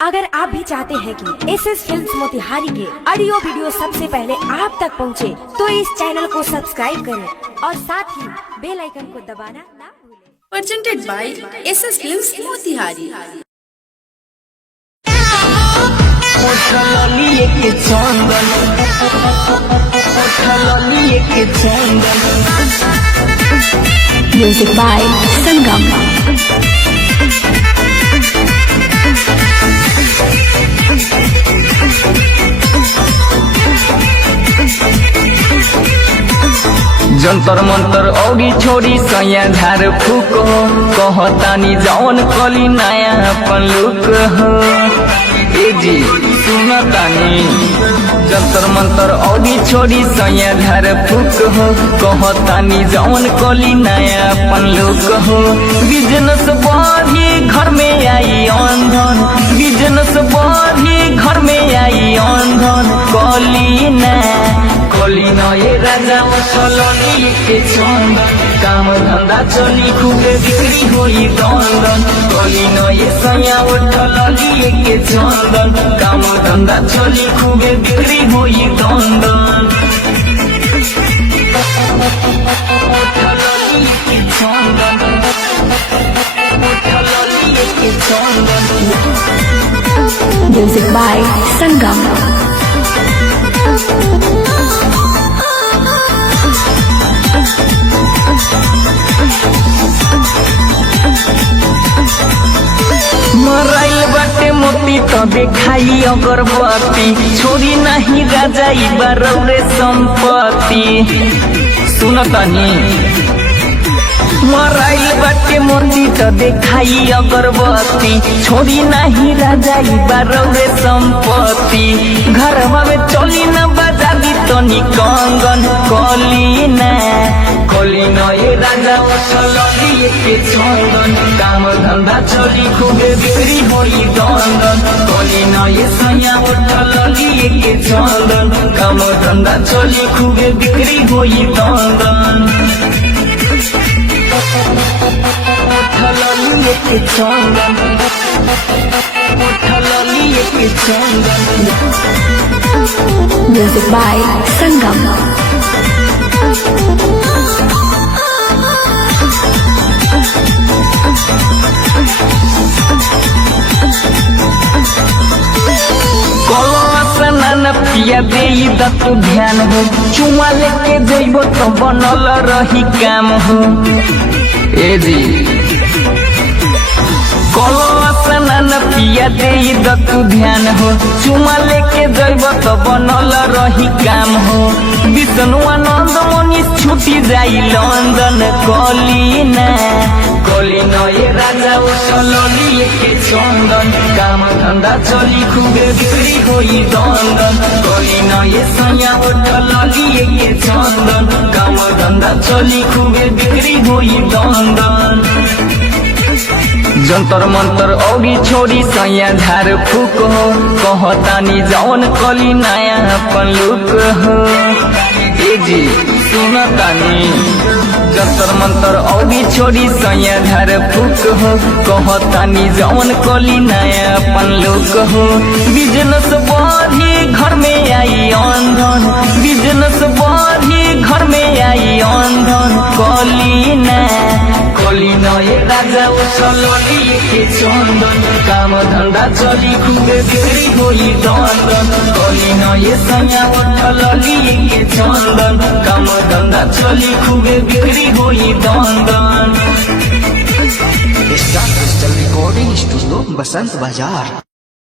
अगर आप भी चाहते हैं कि एसएस फिल्म्स मोतिहारी के ऑडियो वीडियो सबसे पहले आप तक पहुंचे, तो इस चैनल को सब्सक्राइब करें और साथ ही बेल आइकन को दबाना ना भूलें। Presented by SS Films Motihari. Music by Sangam. जंतर मंतर औरी छोड़ी सैया झार फूक हो, कहतानी जौन कली नया अपन लुक हो। ए जी सुनतानी जंतर मंतर औरी छोड़ी सैया झार फूक हो, कहतानी जौन कली नया अपन लुक हो। बिजनेस बढ़ी घर में आई अंधन, बिजनेस बढ़ी घर में आई अंधन। कली न ये राजा चलनी के चंदन, काम धंधा चली खूबे बिक्री होई दंदन। कली न ये सैया चलनी के चंदन, काम धंधा चली खूबे बिक्री होई दंदन। चलनी के चंदन, चलनी के चंदन। म्यूजिक बाय संगम। मराइल बाटे मोती तो देखाई अगरबत्ती, छोरी नहीं राजा बारे संपत्ति। सुनतानी मराइल बाटे मोती तो देखाई अगरबत्ती, छोरी नहीं राजा बारे संपत्ति। घर में चली न बजा दी तनी कंगन। कली न ये राजा चलनी के चंदन, काम धंधा चली खूबे बिक्री होई दंदन। कली न ये सैया चलनी के चंदन, काम धंधा चली खूबे बिक्री होई दंदन। चलनी के चंदन, चलनी के चंदन। म्यूजिक बाय संगम। पिया दे तू ध्यान हो, चुमा लेके जइबो तो बनल रही काम हो। ए जी स्नान पिया दे तू ध्यान हो, चुमा लेके जइबो तो बनल रही काम हो। विष्णु आनंद मनीष छुटी जाई लंदन। कली न ये राजा चलनी के चंदन, काम धंधा चली खूबे बिक्री होई दंदन। कली न ये सैया चलनी के चंदन, काम धंधा चली खूबे बिक्री होई दंदन। जंतर मंतर औरी छोड़ी सैया झार फूक हो, कहतानी जौन कली नया अपन लुक हो। ए जी सुनतानी जंतर मंतर औरी छोड़ी सैया झार फूक हो, कहतानी जौन कली नया अपन लुक हो। बिजनेस बढ़ी घर में आई अंधन, बिजनेस बढ़ी घर में आई अंधन। कली न ये राजा चलनी के चंदन, काम धंधा चली खूबे बिक्री होई दंदन। कली न ये सैया चलनी के चंदन, काम धंधा चली खूबे बिक्री होई दंदन। स्टार क्रिस्टल रिकॉर्डिंग स्टूडियो बसंत बाजार।